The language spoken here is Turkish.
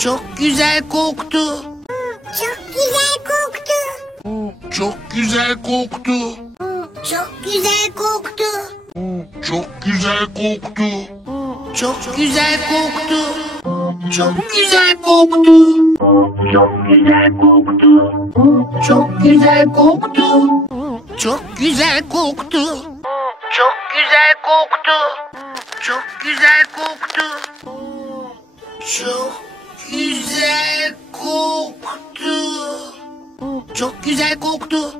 Çok güzel koktu. Çok güzel koktu. Çok güzel koktu. Çok güzel koktu. Çok güzel koktu. Çok güzel koktu. Çok güzel koktu. Çok güzel koktu. Çok güzel koktu. Çok güzel koktu. Çok güzel koktu. Çok güzel koktu. Çok güzel koktu. Çok güzel koktu.